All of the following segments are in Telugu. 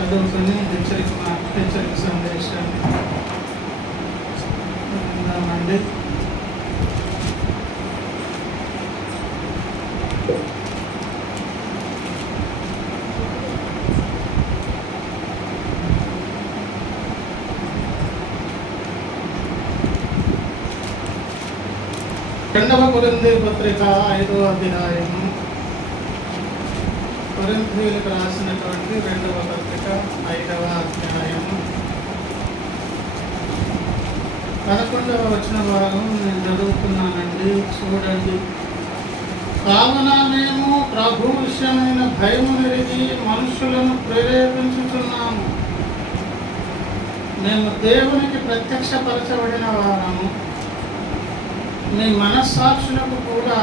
చదువుకొని హెచ్చరిక సందేశాన్ని విందామండి. రెండవ కొరింథీ పత్రిక 5వ అధ్యాయము, కొరింథీయులకు రాసినటువంటి రెండవ పత్రిక 5వ అధ్యాయము 11వ వచన భాగం నేను చదువుతున్నానండి. చూడండి. కావున మేము ప్రభు విషయమైన భయము నెరిగి మనుషులను ప్రేరేపించుచున్నాము. మేము దేవునికి ప్రత్యక్షపరచబడిన వారము, మీ మనస్సాక్షులకు కూడా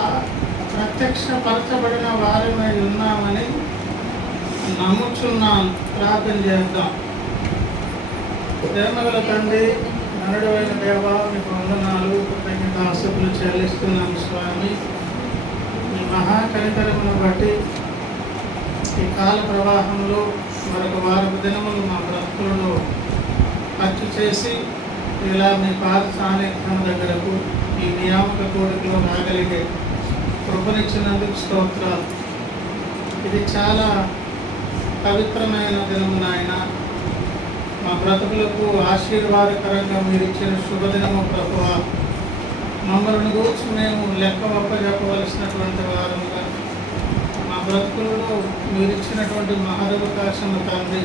ప్రత్యక్షపరచబడిన వారమై ఉన్నామని నమ్ముచున్నాను. ప్రార్థన చేద్దాం. ప్రేమగల తండ్రి, నరుడైన దేవా, మీకు వందనాలు, కృతజ్ఞతాస్తుతులు చెల్లిస్తున్నాము స్వామి. మీ మహాకనికరమును బట్టి ఈ కాల ప్రవాహంలో మరొక వారపు దినములు మా బ్రతుకులలో ఖర్చు చేసి ఇలా మీ పాద సాన్నిధ్యం దగ్గరకు ఈ నియామక కోరికలో రాగలిగే కృపనిచ్చినందుకు స్తోత్రాలు. ఇది చాలా పవిత్రమైన దినము నాయన. మా బ్రతుకులకు ఆశీర్వాదకరంగా మీరు ఇచ్చిన శుభదినము ప్రభువా. మమ్మల్ని గూర్చి మేము లెక్క చెప్పవలసినటువంటి వారుగా మా బ్రతుకులలో మీరు ఇచ్చినటువంటి మహదవకాశము తండ్రి,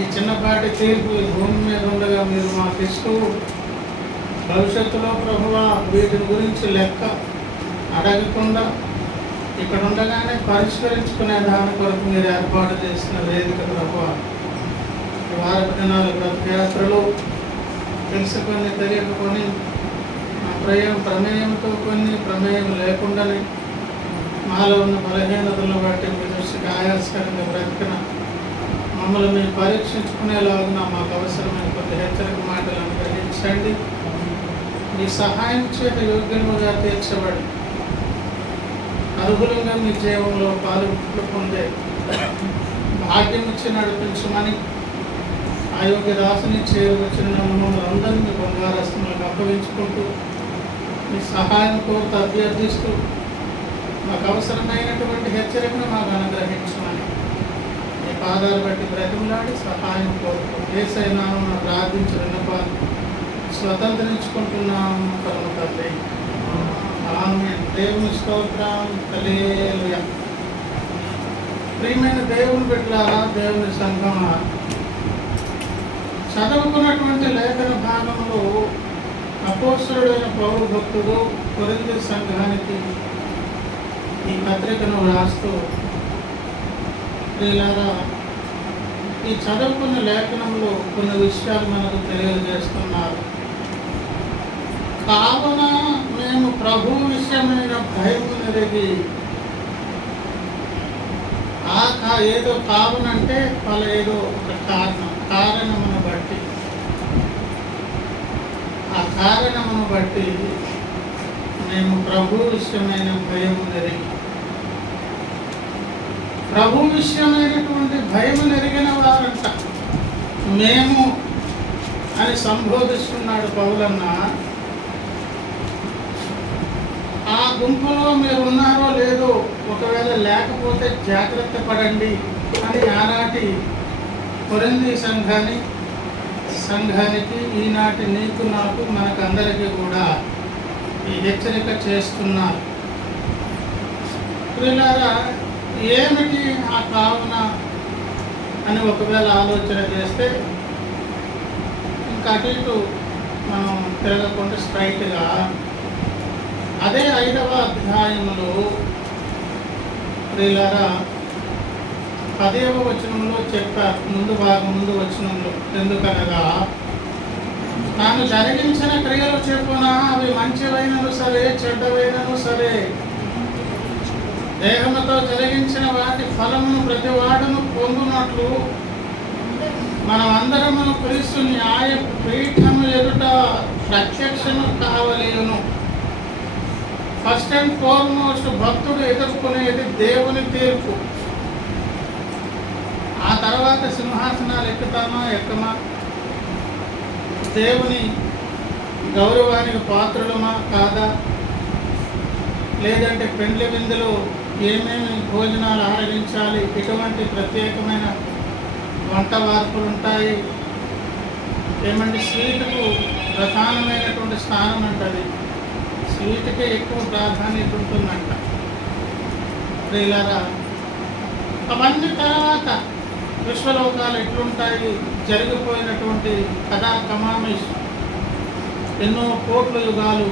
ఈ చిన్నపాటి తీర్పు ఈ భూమి మీద ఉండగా మీరు మాకు ఇస్తూ భవిష్యత్తులో ప్రభువా వీటి గురించి లెక్క అడగకుండా ఇక్కడ ఉండగానే పరిష్కరించుకునే దాని కొరకు మీరు ఏర్పాటు చేసిన వేదిక ప్రభువా. వారపు దినాలు బ్రతకయాత్రలో తెలుసుకొని తెలియకొని ప్రమేయంతో కొన్ని ప్రమేయం లేకుండానే మాలో ఉన్న బలహీనతలను బట్టి మీ దృష్టికి ఆయాస్కరంగా బ్రతికిన మమ్మల్ని మేము పరీక్షించుకునేలాగా మాకు అవసరమైన కొద్ది హెచ్చరిక మాటలు అనుగ్రహించండి. మీ సహాయం చేత యోగ్యముగా తీర్చబడి అర్హులంగా మీ జీవంలో పాల్గొంటూ పొందే భాగ్యం ఇచ్చి నడిపించమని అయోగ్య దాసుని చేరువచ్చిన మమ్మల్ని అందరినీ బంగారస్తులకు అప్పగించుకుంటూ మీ సహాయం కోరుతూ అభ్యర్థిస్తూ మాకు అవసరమైనటువంటి హెచ్చరికను మాకు అనుగ్రహించమని మీ పాదాలు బట్టి బ్రతిమలాడి సహాయం కోరుతూ యేసయ్య నామమున ప్రార్థించి విన్నపాలు స్వతంత్రించుకుంటున్నాము పరమ తండ్రి. ఆమేన్. దేవుని స్తోత్రం. హల్లెలూయా. ప్రియమైన దేవుని బిడ్డలారా, దేవుని సంఘమా, చదువుకున్నటువంటి లేఖన భాగంలో అపోస్తలుడైన పౌలు భక్తుడు కొరింథీ సంఘానికి ఈ పత్రికను రాస్తూ, ప్రియులారా, ఈ చదువుకున్న లేఖనంలో కొన్ని విషయాలు మనకు తెలియజేస్తున్నారు. కావున మేము ప్రభు విషయమైన భయము నెరిగి, ఏదో కావునంటే వాళ్ళ ఏదో ఒక కారణమును బట్టి, ఆ కారణమును బట్టి మేము ప్రభు విషయమైన భయము నెరిగి, ప్రభు విషయమైనటువంటి భయము నెరిగిన వారంట మేము అని సంబోధిస్తున్నాడు పౌలన్న. ఆ గుంపులో మీరు ఉన్నారో లేదో, ఒకవేళ లేకపోతే జాగ్రత్త పడండి అని ఆనాటి కొరింథీ సంఘానికి ఈనాటి నీకు నాకు మనకందరికీ కూడా ఈ హెచ్చరిక చేస్తున్నారు. ప్రియులారా, ఏమిటి ఆ కావున అని ఒకవేళ ఆలోచన చేస్తే ఇంకా అటు ఇటు మనం తిరగకుండా స్ట్రైట్గా అదే 5వ అధ్యాయంలో ప్రియులారా 10వ వచనంలో చెప్పారు. ముందు వచనంలో, ఎందుకనగా తాను జరిగించిన క్రియలు చెప్పునా అవి మంచివైనను సరే చెడ్డవైనను సరే, దేహముతో జరిగించిన వాటి ఫలమును ప్రతి వాడును పొందునట్లు మనం అందరము క్రీస్తు న్యాయ పీఠము ఎదుట ప్రత్యక్షము కావలేను. ఫస్ట్ అండ్ ఫార్మోస్ట్ భక్తుడు ఎదుర్కొనేది దేవుని తీర్పు. ఆ తర్వాత తర్వాత సింహాసనాలు ఎక్కుతామా ఎక్కమా, దేవుని గౌరవానికి పాత్రులమా కాదా, లేదంటే పెండ్లి విందులో ఏమేమి భోజనాలు ఆరగించాలి, ఇటువంటి ప్రత్యేకమైన వంట వార్పులు ఉంటాయి. ఏమంటే స్వీట్కు ప్రధానమైనటువంటి స్థానం అంటది, స్వీట్కే ఎక్కువ ప్రాధాన్యత ఉంటుందంట. ప్రియులారా, అవన్నీ తర్వాత విశ్వలోకాలు ఎట్లుంటాయి, జరిగిపోయినటువంటి కథా కమామిష్ ఎన్నో కోట్ల యుగాలు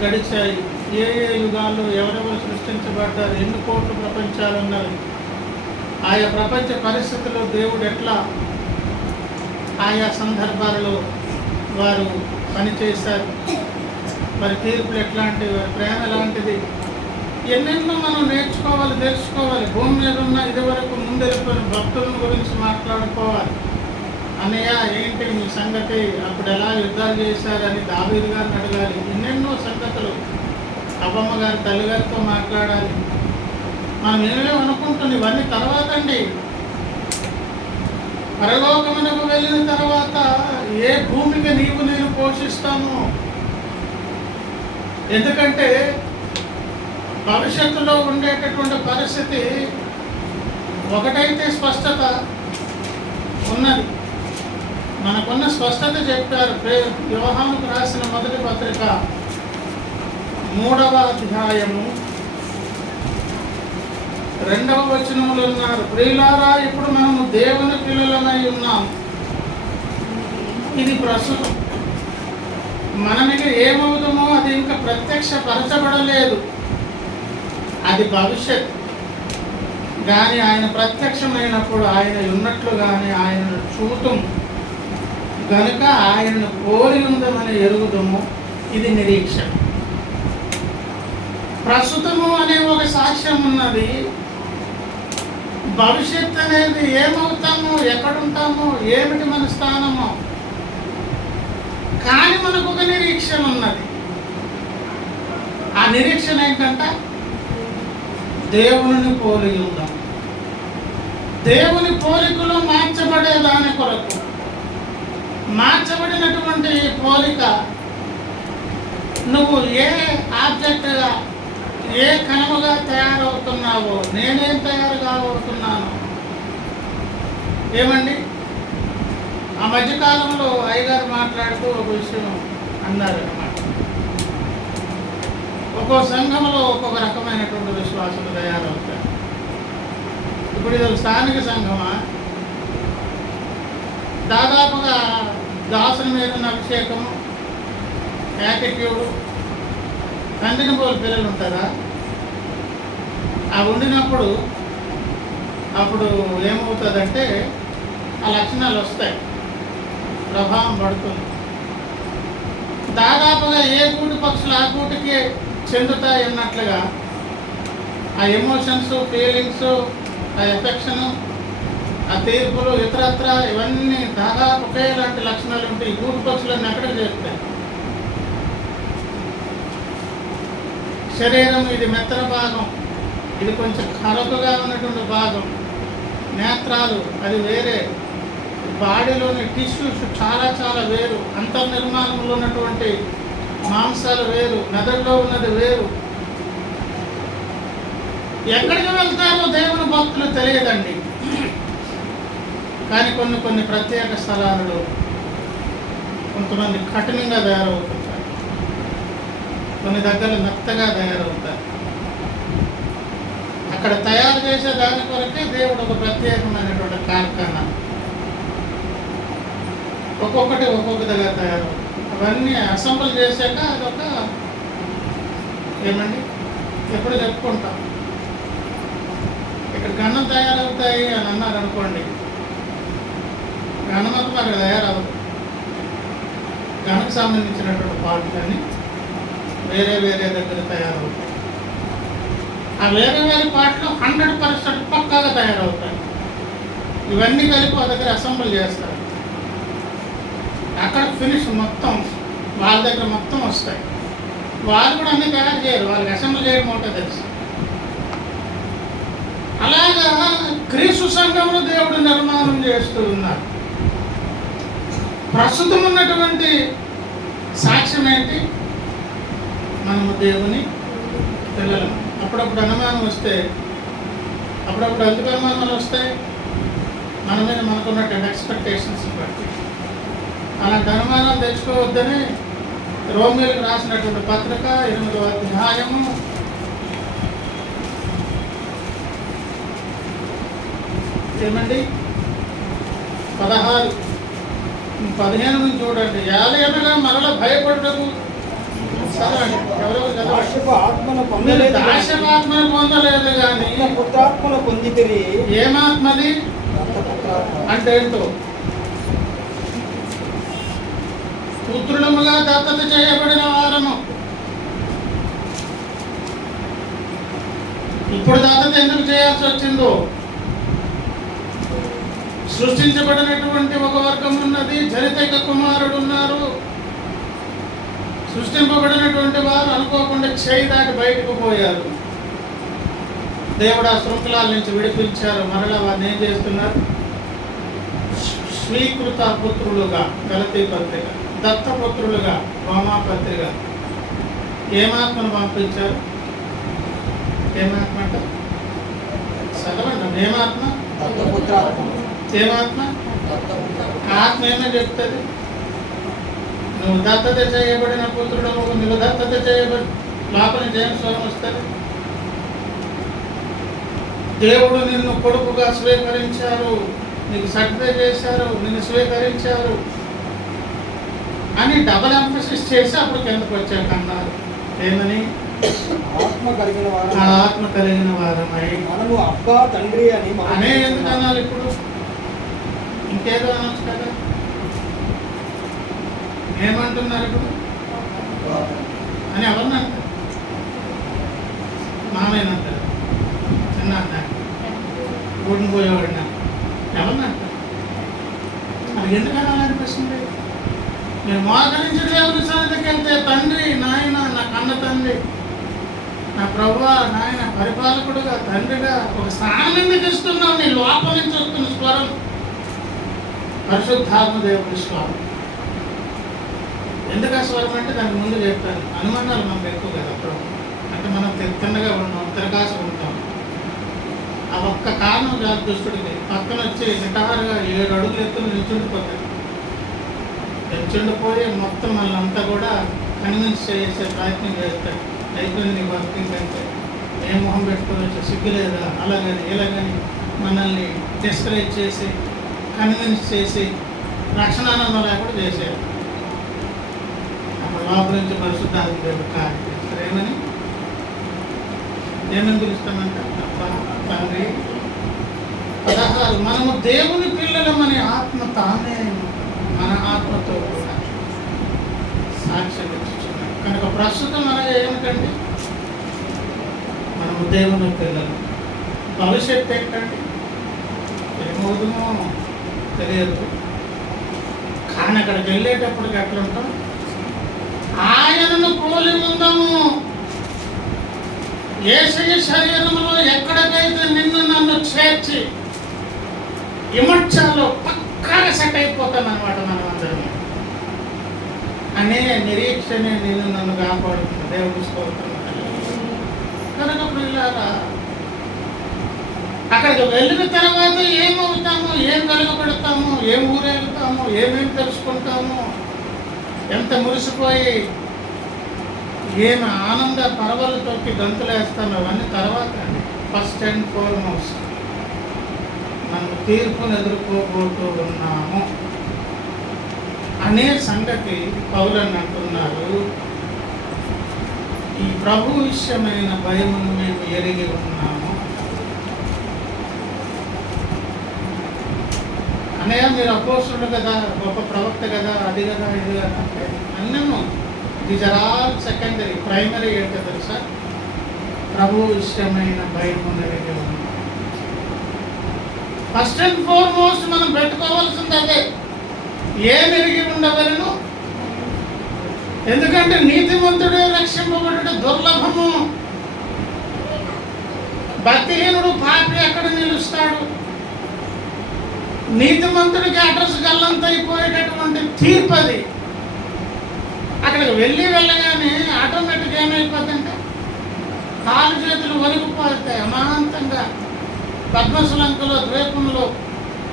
గడిచాయి. ఏ ఏ యుగాల్లో ఎవరెవరు సృష్టించబడ్డారు, ఎన్ని కోట్ల ప్రపంచాలు ఉన్నవి, ఆయా ప్రపంచ పరిస్థితుల్లో దేవుడు ఎట్లా ఆయా సందర్భాలలో వారు పనిచేశారు, వారి తీర్పులు ఎట్లాంటివి, వారి ప్రేమ ఎలాంటిది, ఎన్నెన్నో మనం నేర్చుకోవాలి, తెలుసుకోవాలి. భూమి మీద ఉన్న ఇదివరకు ముందెళ్ళిపోయిన భక్తుల గురించి మాట్లాడుకోవాలి. అన్నయ్య ఏంటి మీ సంగతి, అప్పుడు ఎలా యుద్ధాలు చేశారని దావీదు గారిని అడగాలి. ఎన్నెన్నో సంగతులు అబ్బమ్మ గారి తల్లిగారితో మాట్లాడాలి. మనం ఏమేమనుకుంటుంది ఇవన్నీ తర్వాత అండి. పరలోకమునకు వెళ్ళిన తర్వాత ఏ భూమికి నీవు నేను పోషిస్తాను. ఎందుకంటే భవిష్యత్తులో ఉండేటటువంటి పరిస్థితి ఒకటైతే స్పష్టత ఉన్నది. మనకున్న స్పష్టత చెప్పారు. యోహానుకు రాసిన మొదటి పత్రిక 3వ అధ్యాయము 2వ వచనములు ఉన్నారు. ప్రియులారా, ఇప్పుడు మనము దేవుని పిల్లలమై ఉన్నాం. ఇది ప్రస్తుతం. మనకి ఏమవుతామో అది ఇంకా ప్రత్యక్షపరచబడలేదు, అది భవిష్యత్. కానీ ఆయన ప్రత్యక్షమైనప్పుడు ఆయన ఉన్నట్లుగానే ఆయనను చూతుం కనుక ఆయనను పోలి ఉందమని ఎరుగుదము. ఇది నిరీక్షణ. ప్రస్తుతము అనే ఒక సాక్ష్యం ఉన్నది. భవిష్యత్ అనేది ఏమవుతామో, ఎక్కడుంటామో, ఏమిటి మన స్థానమో, కానీ మనకు ఒక నిరీక్షణ ఉన్నది. ఆ నిరీక్షణ ఏంటంటే దేవుని పోలి ఉందాం. దేవుని పోలికలో మార్చబడే దాని కొరకు మార్చబడినటువంటి పోలిక నువ్వు ఏ ఆబ్జెక్ట్గా, ఏ కణముగా తయారవుతున్నావో, నేనేం తయారు కాబోతున్నాను. ఏమండి, ఆ మధ్యకాలంలో అయ్యగారు మాట్లాడుతూ ఒక విషయం అన్నారు అన్నమాట. ఒక్కో సంఘంలో ఒక్కొక్క రకమైనటువంటి విశ్వాసులు తయారవుతారు. ఇప్పుడు ఇది స్థానిక సంఘమా, దాదాపుగా దాసుని మీద ఉన్న అభిషేకము, యాటిట్యూడు, తండ్రిని పోలి పిల్లలు ఉంటారా? ఆ ఉండినప్పుడు అప్పుడు ఏమవుతుందంటే ఆ లక్షణాలు వస్తాయి, ప్రభావం పడుతుంది. దాదాపుగా ఏ కూటి పక్షులు ఆ కూటికి చెందుతాయి అన్నట్లుగా ఆ ఎమోషన్స్, ఫీలింగ్స్, ఆ ఎఫెక్షను, ఆ తీర్పులు, ఇతరత్ర ఇవన్నీ దాదాపు ఒకేలాంటి లక్షణాలు ఉంటాయి. ఈ కూటి పక్షులన్నీ ఎక్కడికి చేస్తాయి? శరీరం ఇది మెత్తన భాగం, ఇది కొంచెం కరకుగా ఉన్నటువంటి భాగం. నేత్రాలు అది వేరే, బాడీలోని టిష్యూస్ చాలా చాలా వేరు, అంతర్నిర్మాణంలో ఉన్నటువంటి మాంసాలు వేరు, మెదడులో ఉన్నది వేరు. ఎక్కడికి వెళ్తారో దేవుని భక్తులు తెలియదండి. కానీ కొన్ని ప్రత్యేక స్థలాలలో కొంతమంది కఠినంగా తయారవుతుంటారు, కొన్ని దగ్గర మెత్తగా తయారవుతారు. అక్కడ తయారు చేసే దాని కొరకే దేవుడు ఒక ప్రత్యేకమైనటువంటి కార్ఖానా, ఒక్కొక్కటి ఒక్కొక్క దగ్గర తయారవుతుంది. అవన్నీ అసెంబుల్ చేశాక అదొక ఏమండి ఎప్పుడు చెప్పుకుంటాం. ఇక్కడ గన్నం తయారవుతాయి అని అన్నారు అనుకోండి, గన్నం మాత్రం అక్కడ తయారవుతుంది. గన్నుకు సంబంధించినటువంటి పార్ట్లన్నీ వేరే వేరే దగ్గర తయారవుతాయి. ఆ వేరే వేరే పార్ట్లు 100% పక్కాగా తయారవుతాయి. ఇవన్నీ కలిపి ఒక దగ్గర అసెంబుల్ చేస్తారు. అక్కడ ఫినిష్ మొత్తం వాళ్ళ దగ్గర మొత్తం వస్తాయి. వాళ్ళు కూడా అన్నీ తయారు చేయరు, వాళ్ళకి అసెంబ్లీ చేయడం ఒకటే తెలుసు. అలాగా క్రీస్తు సంఘమును దేవుడు నిర్మాణం చేస్తూ ఉన్నారు. ప్రస్తుతం ఉన్నటువంటి సాక్ష్యం ఏంటి? మనము దేవుని పిల్లలు. అప్పుడప్పుడు అనుమానం వస్తే, అప్పుడప్పుడు ఎందుకు అనుమానాలు వస్తాయి? మన మీద మనకున్నటువంటి ఎక్స్పెక్టేషన్స్ బట్టి. అలాంటి అనుమానాలు తెచ్చుకోవద్దని రోమీయులకు రాసినటువంటి పత్రిక 8వ అధ్యాయము 15 నుంచి చూడండి. ఏలయనగా మరల భయపడుటకు ఆత్మను పొందలేదు కానీ పుత్రాత్మను పొందితిరి. ఏమాత్మది అంటే ఏంటో? పుత్రులముగా దత్తత చేయబడిన వారము. ఇప్పుడు దత్తత ఎందుకు చేయాల్సి వచ్చిందో? సృష్టించబడినటువంటి ఒక వర్గం ఉన్నది, జనితైక కుమారుడు ఉన్నారు. సృష్టింపబడినటువంటి వారు అనుకోకుండా చేయి దాటి బయటకు పోయారు. దేవుడు ఆ శృంఖలాల నుంచి విడిపించారు. మరలా వారిని ఏం చేస్తున్నారు? స్వీకృత పుత్రులుగా గలతీ పత్రిక, దత్తపుత్రులుగా రోమా పత్రిక. ఏమాత్మను పంపించారు? ఏమాత్మ అంట చదవండి. ఏమాత్మ? ఏమాత్మ? ఆత్మ ఏమో చెప్తుంది. నువ్వు దత్తత చేయబడిన పుత్రుడు, నువ్వు దత్తత చేయబడి లోపల జయం స్వరం వస్తుంది. దేవుడు నిన్ను కొడుకుగా స్వీకరించారు, నీకు సర్టిఫై చేశారు, నిన్ను స్వీకరించారు అని డబల్ ఎంఫసిస్ చేసి అప్పుడు కిందకు వచ్చాక అన్నారు. ఏమని? ఆత్మ కలిగిన వారమై. మనము అబ్బా తండ్రి అని అనే ఎందుకు అన్నారు? ఇప్పుడు ఇంకేదో అనొచ్చు కదా. ఏమంటున్నారు ఇప్పుడు? అని ఎవరిని అంటారు? మామయ్యని అంటారు, చిన్న అంటారు, ఊడిని పోయేవాడిన ఎవరిని అంటారు? అది ఎందుకు అనాలనిపిస్తుంది? నేను మోకరించి దేవుని సన్నిధికి వెళ్తే తండ్రి, నాయన, నా కన్న తండ్రి, నా ప్రభువా, నాయన, పరిపాలకుడుగా, తండ్రిగా ఒక స్థానం ఎందుకు ఇస్తున్నావు? నీ లోపల నుంచి వస్తున్న స్వరం పరిశుద్ధాత్మ దేవుడి స్వరం. ఎందుకు ఆ స్వరం అంటే దానికి ముందు చెప్తాను. అనుమానాలు మనకు ఎక్కువ కదా. అప్పుడు అంటే మనం తిన్నగా ఉన్నాం, తిరగాసి ఉంటాం. ఆ ఒక్క కారణం కాదు దుష్టుడికి. పక్కన వచ్చి నిటారుగా 7 అడుగులు ఎత్తులు నిల్చుండిపోతాడు. నిల్చుండిపోయి మొత్తం వాళ్ళంతా కూడా కన్విన్స్ చేసే ప్రయత్నం చేస్తాడు. అయిపోయింది నీ వర్కింగ్ అంటే, ఏం మొహం పెట్టుకొని వచ్చి సిగ్గులేదా, అలాగని ఇలాగని మనల్ని డిస్కరేజ్ చేసి కన్విన్స్ చేసి రక్షణానందం లేకుండా చేశారు. అప్పుడు లోపల నుంచి పరిశుద్ధాత్మ దేవుడు కార్యం చేస్తారు. ఏమని పిలుస్తామంటే తండ్రి. 16 మనము దేవుని పిల్లలమని ఆత్మ తానే మన ఆత్మతో కూడా సాక్ష్యం ఇచ్చుచున్నాడు. కనుక ప్రస్తుతం మనగా ఏమిటండి? మనము దేవుని పిల్లలు. భవిష్యత్తు ఏంటండి? ఏమవుతుందో తెలియదు. కానీ అక్కడికి వెళ్ళేటప్పటికి ఎట్లుంటాం? ఆయనను పోలి ఉందాము. యేసయ్య శరీరంలో ఎక్కడికైతే నిన్ను నన్ను చేర్చి ఇమర్చాలో పక్కాగా సెట్ అయిపోతాం అన్నమాట మనం అందరం అనే నిరీక్షనే నిన్ను నన్ను కాపాడుతుంది. దేవుడు స్తోత్రం. కనుక పిల్లరా, అక్కడికి వెళ్ళిన తర్వాత ఏమవుతాము, ఏం వెలుగబెడతాము, ఏం ఊరేగుతాము, ఏమేమి తెలుసుకుంటాము, ఎంత మురిసిపోయి ఏమి ఆనంద పరవలతోటి గంతులేస్తాము, అవన్నీ తర్వాత. ఫస్ట్ అండ్ ఫార్మోస్ట్ మనం తీర్పును ఎదుర్కోబోతూ ఉన్నాము అనే సంగతి పౌలని అంటున్నారు. ఈ ప్రభు విషయమైన భయమును మేము ఎరిగి ఉన్నాము. అన్నయ్య, మీరు అపోస్తులు కదా, గొప్ప ప్రవక్త కదా, అది కదా, ఇది కదా అంటే అన్నము these are all secondary. Primary ఏంటో తెలుసా? ప్రభు విషయమైన భయము ఎరిగి ఉన్నాము. ఫస్ట్ అండ్ ఫార్మోస్ట్ మనం పెట్టుకోవాల్సింది అదే. ఏం ఎరిగి ఉండవలను? ఎందుకంటే నీతిమంతుడే రక్షింపబడుట దుర్లభము. భక్తిహీనుడు పాపి ఎక్కడ నిలుస్తాడు? నీతిమంతుడికి అడ్రస్ గల్లంతైపోయేటటువంటి తీర్పు అది. అక్కడికి వెళ్ళగానే ఆటోమేటిక్ ఏమైపోతుందంటే కాలు చేతులు వణికిపోతాయి. అమాంతంగా పద్మసులంకలో ద్వీపంలో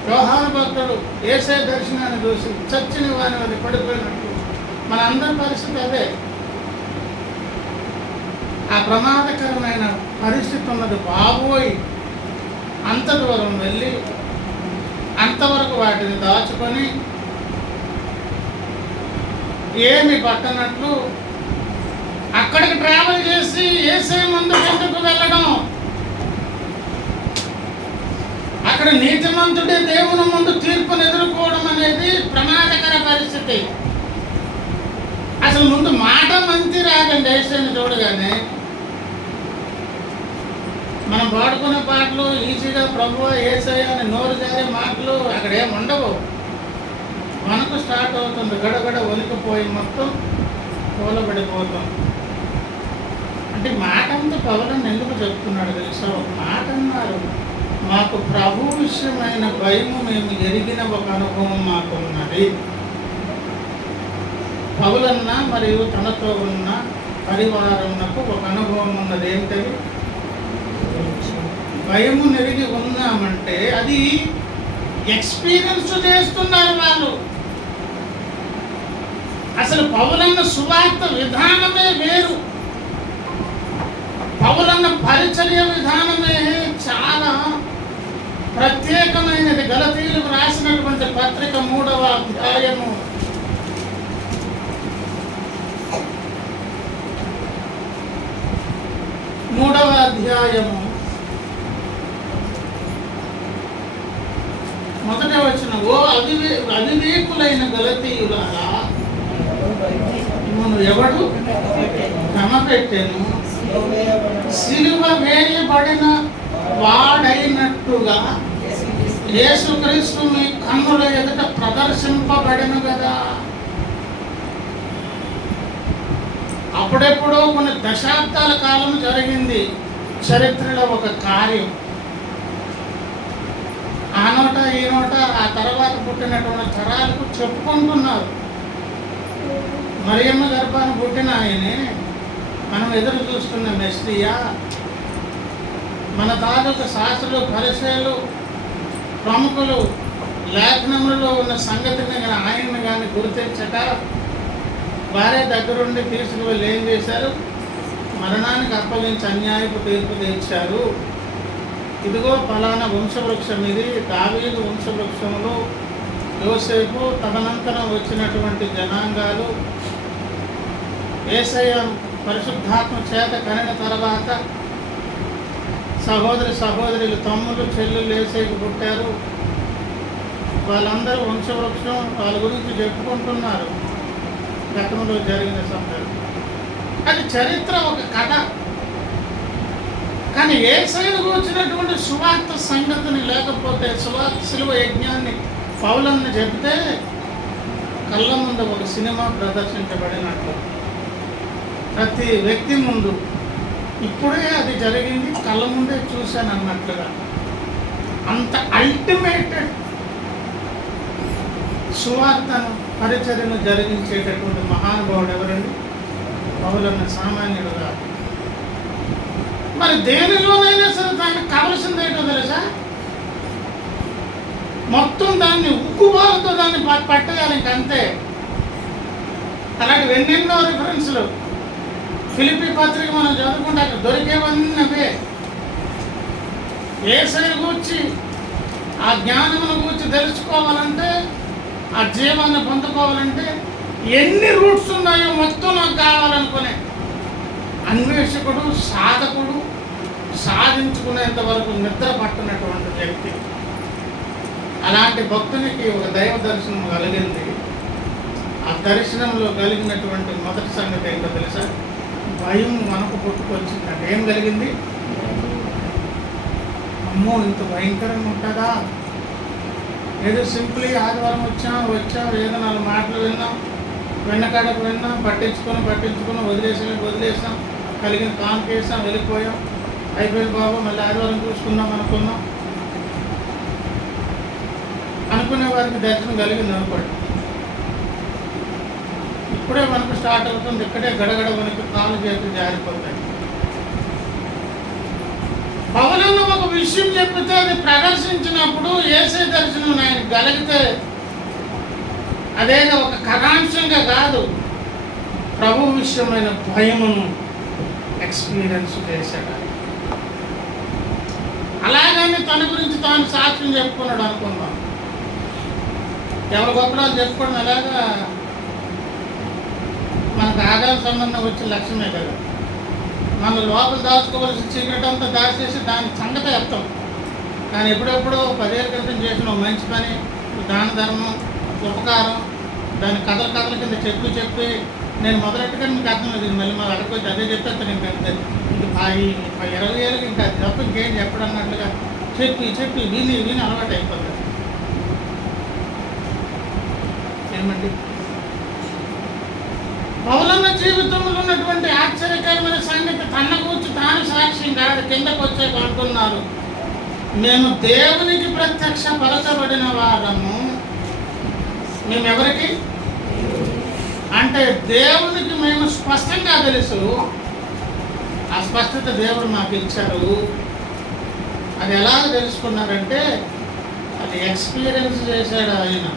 యోహాను భక్తుడు యేసయ్య దర్శనాన్ని చూసి చచ్చిన వాని అది పడిపోయినట్టు మన అందరి పరిస్థితి అదే. ఆ ప్రమాదకరమైన పరిస్థితి ఉన్నది. బాబోయ్, అంత దూరం వెళ్ళి అంతవరకు వాటిని దాచుకొని ఏమి పట్టనట్లు అక్కడికి ట్రావెల్ చేసి యేసయ్య ముందుకు ఎందుకు వెళ్ళడం? అక్కడ నీతిమంతుడే దేవుని ముందు తీర్పును ఎదుర్కోవడం అనేది ప్రమాదకర పరిస్థితి. అసలు ముందు మాట మంచి రాదండి. యేసయ్యని చూడగానే మనం పాడుకునే పాటలు ఈజీగా ప్రభువా యేసయ్య అని నోరు జారే మాటలు అక్కడ ఏమి ఉండవు. మనకు స్టార్ట్ అవుతుంది, గడగడ వణికిపోయి మొత్తం కూలబడిపోతాం. అంటే మాట అంతా పౌలని ఎందుకు చెప్తున్నాడు తెలుసా? ఒక మాట అన్నారు, మాకు ప్రభు విషయమైన భయము మేము ఎరిగిన ఒక అనుభవం మాకున్నది. పౌలన్న మరియు తనతో ఉన్న పరివారంకు ఒక అనుభవం ఉన్నది. ఏంటది? భయము నెరిగి ఉన్నామంటే అది ఎక్స్పీరియన్స్ చేస్తున్నారు వాళ్ళు. అసలు పౌలన్న సువార్త విధానమే వేరు. పౌలన్న పరిచర్య విధానమే చాలా ప్రత్యేకమైనది. గలతీయులకు రాసినటువంటి పత్రిక 3వ అధ్యాయము 3వ అధ్యాయము మొదట వచ్చిన ఓ అవివేకులైన గలతీయులారా, నువ్వు ఎవడు కమపెట్టెను? సిలువ వేయబడిన వాడైనట్టుగా యేసుక్రీస్తు మీ కన్నుల ఎదుట ప్రదర్శింపబడెను కదా. అప్పుడెప్పుడో కొన్ని దశాబ్దాల కాలం జరిగింది చరిత్రలో ఒక కార్యం. ఆ నోట ఈ నోట ఆ తర్వాత పుట్టినటువంటి తరాలకు చెప్పుకుంటున్నారు. మరియమ్మ గర్భాన్ని పుట్టిన ఆయనే మనం ఎదురు చూస్తున్న మెస్సియా. మన తాలూకు శాస్త్రులు, పరిచయాలు, ప్రముఖులు లేఖనములలో ఉన్న సంగతిని కానీ ఆయన్ని కానీ గుర్తించక వారే దగ్గరుండి తీసుకువెళ్ళి ఏం చేశారు? మరణానికి అప్పగించి అన్యాయపు తీర్పు తెచ్చారు. ఇదిగో ఫలానా వంశవృక్షం, ఇది దావీదు వంశవృక్షములు, యోసేపు తదనంతరం వచ్చినటువంటి జనాంగాలు యేసయ్య పరిశుద్ధాత్మ చేత కనిన తర్వాత సహోదరులు, తమ్ముళ్ళు, చెల్లెళ్ళు యేసయ్యకు పుట్టారు. వాళ్ళందరూ వంశవృక్షం, వాళ్ళ గురించి చెప్పుకుంటున్నారు. గతంలో జరిగిన సందర్భం అది చరిత్ర, ఒక కథ. కానీ యేసయ్యకు వచ్చినటువంటి సువార్త సంగతిని లేకపోతే శిలువ యజ్ఞాన్ని పౌలన్న చెబితే కళ్ళ ముందు ఒక సినిమా ప్రదర్శించబడినట్లు ప్రతి వ్యక్తి ముందు ఇప్పుడే అది జరిగింది, కళ్ళ ముందే చూశాను అన్నట్లుగా అంత అల్టిమేటెడ్ సువార్తను పరిచర్యను జరిగించేటటువంటి మహానుభావుడు ఎవరండి? పౌలన్న సామాన్యుడు కాదు. మరి దేనిలోనైనా సరే దానికి కావలసింది ఏంటో తెలుసా? మొత్తం దాన్ని ఉక్కుబాలతో దాన్ని పట్టేయాలి, ఇంకంతే. అలాంటి ఎన్నెన్నో రిఫరెన్స్లు ఫిలిప్పీ పత్రిక మనం చదువుకుంటే అక్కడ దొరికేవన్నీ అవే. యేసయ్య గూర్చి ఆ జ్ఞానమును గూర్చి తెలుసుకోవాలంటే, ఆ జీవాన్ని పొందుకోవాలంటే ఎన్ని రూట్స్ ఉన్నాయో మొత్తం నాకు కావాలనుకునే అన్వేషకుడు, సాధకుడు, సాధించుకునేంత వరకు నిద్ర పట్టినటువంటి వ్యక్తి. అలాంటి భక్తునికి ఒక దైవ దర్శనం కలిగింది. ఆ దర్శనంలో కలిగినటువంటి మొదటి సంగతి ఏంటో తెలుసా? భయం మనకు పుట్టుకొచ్చిందంటే ఏం కలిగింది? అమ్మో, ఇంత భయంకరంగా ఉంటుందా? ఏదో సింపుల్గా ఆదివారం వచ్చాం, ఏదో 4 మాటలు విన్నాం, వెన్నకాడకు విన్నాం, పట్టించుకొని వదిలేసాం, కలిగిన కాన్ఫిడెన్స్ వెళ్ళిపోయాం. అయిపోయింది బాబు, మళ్ళీ ఆదివారం చూసుకుందాం అనుకునే వారికి దర్శనం కలిగింది అనుకోండి. ఇప్పుడే మనకు స్టార్ట్ అవుతుంది, ఇక్కడే గడగడ మనకి కాలు చేతులు జారిపోతాయి. పౌలను ఒక విషయం చెప్పితే అది ప్రదర్శించినప్పుడు యేసే దర్శనం ఆయన కలిగితే అదేదో ఒక కథాంశంగా కాదు, ప్రభు విషయమైన భయమును ఎక్స్పీరియన్స్ చేశాడు. అలాగని తన గురించి తాను సాక్ష్యం చెప్పుకున్నాడు అనుకుందాం. ఎవరి గొప్పలు చెప్పుకోవడం అలాగా మనకు ఆదాయ సంబంధం వచ్చిన లక్ష్యమే కదా. మన లోపల దాచుకోవాల్సిన సీక్రెట్ అంతా దాచేసి దాని సంగతి చెప్తాం. కానీ ఎప్పుడెప్పుడు 10 ఏళ్ళ క్రితం చేసిన మంచి పని, దాన ధర్మం, ఉపకారం, దాని కథల కింద చెప్పి నేను మొదలెట్టుగా మీకు అర్థమవుతుంది. మళ్ళీ మా అక్కడికి అదే చెప్పేస్తాను. ఇంకా అంతే, ఇంకా 20 ఏళ్ళకి ఇంకా అది తప్ప ఇంకేం చెప్పడం అన్నట్లుగా చెప్పి విని అలవాటు అయిపోతుంది. ఏమండి, పౌలన్న జీవితంలో ఉన్నటువంటి ఆశ్చర్యకరమైన సంగతి తన గురించి తాను సాక్ష్యం కాదు, కిందకు వచ్చాక అంటున్నారు, మేము దేవునికి ప్రత్యక్షపరచబడిన వారము. మేమెవరికి అంటే దేవునికి మేము స్పష్టంగా తెలుసు. ఆ స్పష్టత దేవుడు మాకు ఇచ్చారు. అది ఎలా తెలుసుకున్నారంటే అది ఎక్స్పీరియన్స్ చేశాడు ఆయన.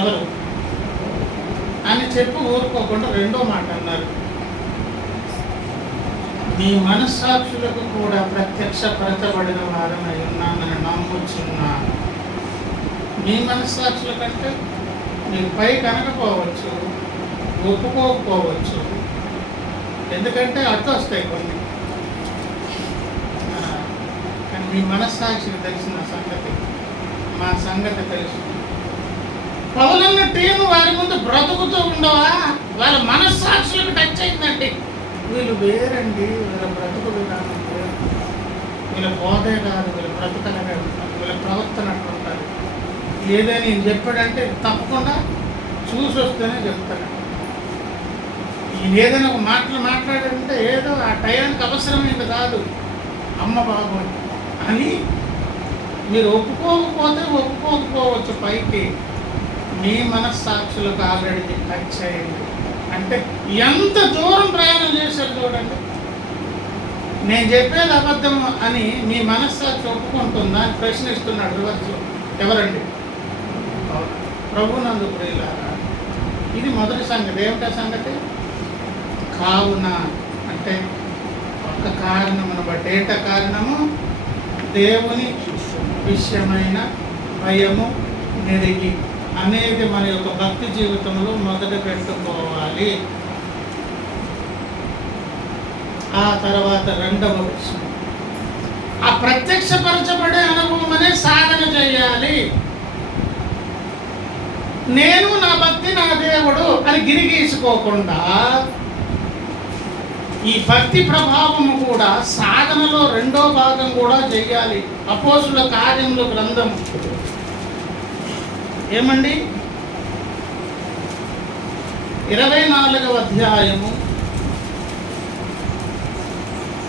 ఎవరు అని చెప్పి ఊరుకోకుండా రెండో మాట అన్నారు, మీ మనస్సాక్షులకు కూడా ప్రత్యక్షపరచబడిన వారమై ఉన్నానని నమ్ముచున్నాను. మీ మనస్సాక్షుల కంటే మీరు పై కనకపోవచ్చు, ఒప్పుకోకపోవచ్చు, ఎందుకంటే అడ్డు వస్తాయి కొన్ని. కానీ మీ మనస్సాక్షికి తెలిసిన సంగతి, మా సంగతి తెలుసు. పౌలన్న టీము వారి ముందు బ్రతుకుతూ ఉండవా, వాళ్ళ మనస్సాక్షులకు టచ్ అయిందండి. వీళ్ళు వేరండి, వీళ్ళ బ్రతుకు విధానం వేరు, వీళ్ళ బోధే కాదు, వీళ్ళ బ్రతుకలనే ఉంటారు, వీళ్ళ ప్రవర్తన అట్లుంటారు. ఏదైనా నేను చెప్పాడంటే తప్పకుండా చూసి వస్తేనే చెప్తాడు. ఈయన ఏదైనా ఒక మాట్లాడాడంటే ఏదో ఆ టయానికి అవసరమైంది కాదు, అమ్మ బాబు అని. మీరు ఒప్పుకోకపోవచ్చు పైకి, మీ మనస్సాక్షులకు ఆల్రెడీ టచ్ అయ్యింది. అంటే ఎంత దూరం ప్రయాణం చేశారు చూడండి. నేను చెప్పేది అబద్ధం అని మీ మనస్సాక్షి ఒప్పుకుంటుందా అని ప్రశ్నిస్తున్నాడు రివర్స్లో. ఎవరండి? ప్రభునందు ప్రియులారా, ఇది మొదటి సంగతి. ఏమిటా సంగతి? కావున అంటే ఒక్క కారణమును బట్టి, ఏట కారణము? దేవుని విషయమైన భయము నెరిగి అనేది మన యొక్క భక్తి జీవితంలో మొదట పెట్టుకోవాలి. ఆ తర్వాత రెండవ విషయం, ఆ ప్రత్యక్షపరచబడే అనుభవం అనే సాధన చేయాలి. నేను నా భక్తి నా దేవుడు అని గిరిగీసుకోకుండా ఈ భక్తి ప్రభావము కూడా సాధనలో రెండో భాగం కూడా చేయాలి. అపోస్తుల కార్యముల గ్రంథం ఏమండి 24వ అధ్యాయము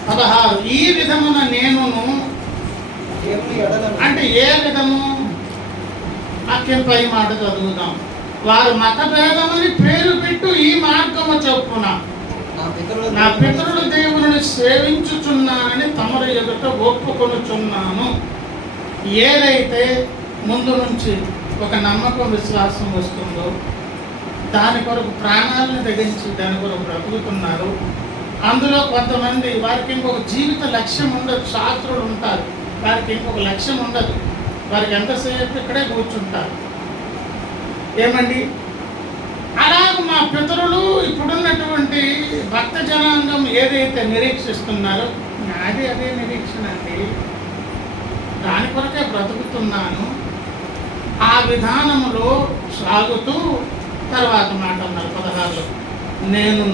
16, ఈ విధమున నేనును అంటే ఏ విధము? వాక్యంపై మాట చదువుదాం. వారు మతభేదమని పేరు పెట్టు ఈ మార్గము చొప్పున నా పితరుడు దేవుని సేవించుచున్నానని తమరు ఎదుట ఒప్పుకొనుచున్నాను. ఏదైతే ముందు నుంచి ఒక నమ్మకం విశ్వాసం వస్తుందో దాని కొరకు ప్రాణాలను తెగించి దాని కొరకు బ్రతుకుతున్నారు. అందులో కొంతమంది వారికి ఇంకొక జీవిత లక్ష్యం ఉండదు. శాస్త్రులు ఉంటారు, వారికి ఇంకొక లక్ష్యం ఉండదు. వారికి ఎంతసేపు ఇక్కడే కూర్చుంటారు. ఏమండి, అలాగ మా పితరులు ఇప్పుడున్నటువంటి భక్త జనాంగం ఏదైతే నిరీక్షిస్తున్నారో నాది అదే నిరీక్షణ అండి. దాని కొరకే బ్రతుకుతున్నాను. ఆ విధానములో సాగుతూ తర్వాత మాట అన్నారు 16లో, నేను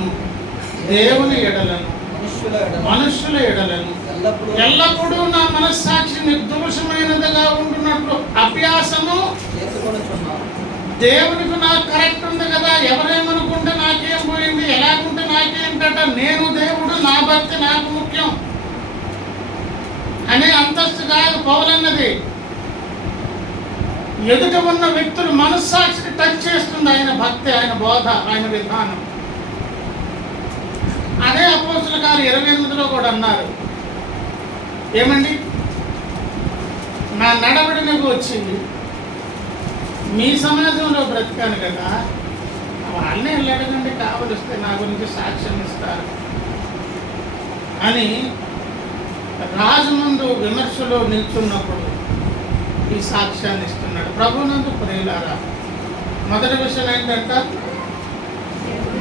దేవుని ఎడలను మనుష్యుల ఎడలను ఎల్లప్పుడూ నా మనస్సాక్షి నిర్దోషమైనదిగా ఉంటున్నట్లు అభ్యాసము దేవునికి నాకు కరెక్ట్ ఉంది కదా, ఎవరేమనుకుంటే నాకేం పోయింది, ఎలాగుంటే నాకేంటట, నేను దేవుడు, నా భక్తి నాకు ముఖ్యం. అనే అంతస్తు కాదు పౌలన్నది. ఎదుట ఉన్న వ్యక్తులు మనస్సాక్షిని టచ్ చేస్తుంది ఆయన భక్తి, ఆయన బోధ, ఆయన విధానం. అదే అపోస్తుల కార్యం 28లో కూడా అన్నారు, ఏమండి, నా నడవడినకు వచ్చి మీ సమాజంలో బ్రతికాను కదా, వాళ్ళనే వెళ్ళడగండి, కావలిస్తే నా గురించి సాక్ష్యం ఇస్తారు అని రాజు ముందు విమర్శలో నిల్చున్నప్పుడు ఈ సాక్ష్యాన్ని ఇస్తున్నాడు. ప్రభునందు ప్రియులారా, మొదటి విషయం ఏంటంటే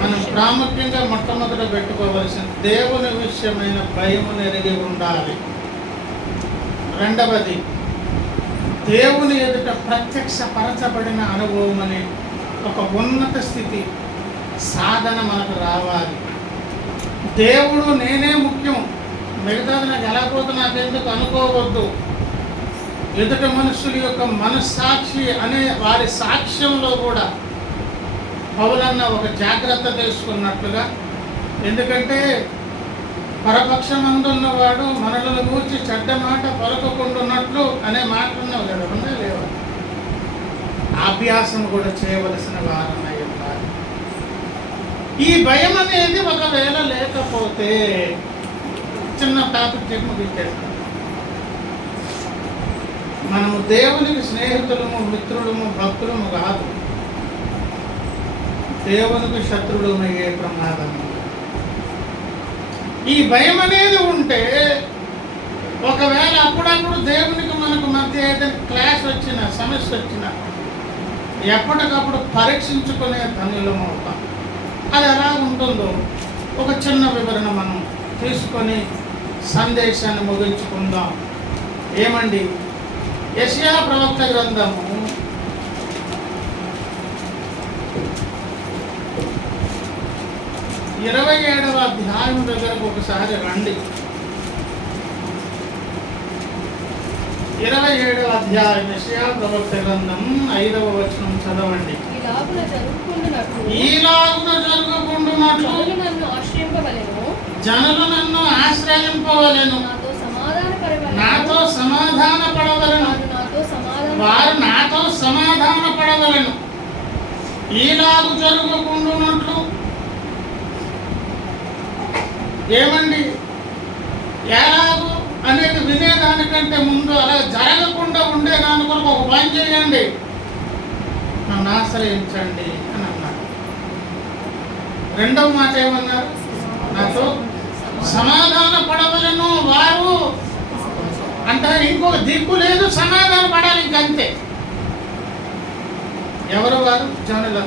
మనం ప్రాముఖ్యంగా మొట్టమొదట పెట్టుకోవలసిన దేవుని విషయమైన భయమును ఎరిగి ఉండాలి. రెండవది, దేవుని ఎదుట ప్రత్యక్షపరచబడిన అనుభవం అనే ఒక ఉన్నత స్థితి సాధన మనకు రావాలి. దేవుడు నేనే ముఖ్యం, మిగతాది నాకు ఎలా పోతే నాకెందుకు అనుకోవద్దు. ఎదుట మనుషుల యొక్క మనస్సాక్షి అనే వారి సాక్ష్యంలో కూడా పౌలన్న ఒక జాగ్రత్త తీసుకున్నట్లుగా, ఎందుకంటే పరపక్షమందున్నవాడు మనలను గూర్చి చెడ్డ మాట పలకకుండున్నట్లు అనే మాట ఉన్నవి కదా, ఉందా లేవా? అభ్యాసం కూడా చేయవలసిన వారమై ఉండాలి. ఈ భయం అనేది ఒకవేళ లేకపోతే, చిన్న టాపిక్ చెప్పి ముగించేస్తాం, మనము దేవునికి స్నేహితులము, మిత్రులము, భక్తులము కాదు, దేవునికి శత్రువులమయ్యే ప్రమాదం. ఈ భయం అనేది ఉంటే ఒకవేళ అప్పుడప్పుడు దేవునికి మనకు మధ్య ఏదైనా క్లాష్ వచ్చినా, సమస్య వచ్చినా ఎప్పటికప్పుడు పరీక్షించుకునే ధన్యులం అవుతాం. అది ఎలా ఉంటుందో ఒక చిన్న వివరణ మనం తీసుకొని సందేశాన్ని ముగించుకుందాం. ఏమండి, యెషయా ప్రవక్త గ్రంథము 27వ అధ్యాయం దగ్గరకు ఒకసారి రండి. 27వ అధ్యాయం యెషయా ప్రవక్త గ్రంథం 5వ వచనం చదవండి. ఈలాగున జరుగుకుండునట్లు జనులు నన్ను ఆశ్రయింపవలెను, నాతో సమాధాన పడవలను, వారు నాతో సమాధాన పడవలను. ఈలాగు జరుగుకుండునట్లు ఏమండి, ఎలాగు అనేది వినేదానికంటే ముందు అలా జరగకుండా ఉండేదాని కొరకు ఒక పని చేయండి, నన్ను ఆశ్రయించండి అని అన్నారు. రెండవ మాట ఏమన్నారు? నాతో సమాధాన పడవలను వారు అంటే ఇంకొక దిక్కు లేదు, సమాధాన పడాలి ఇంకంతే. ఎవరు వారు? జనులు.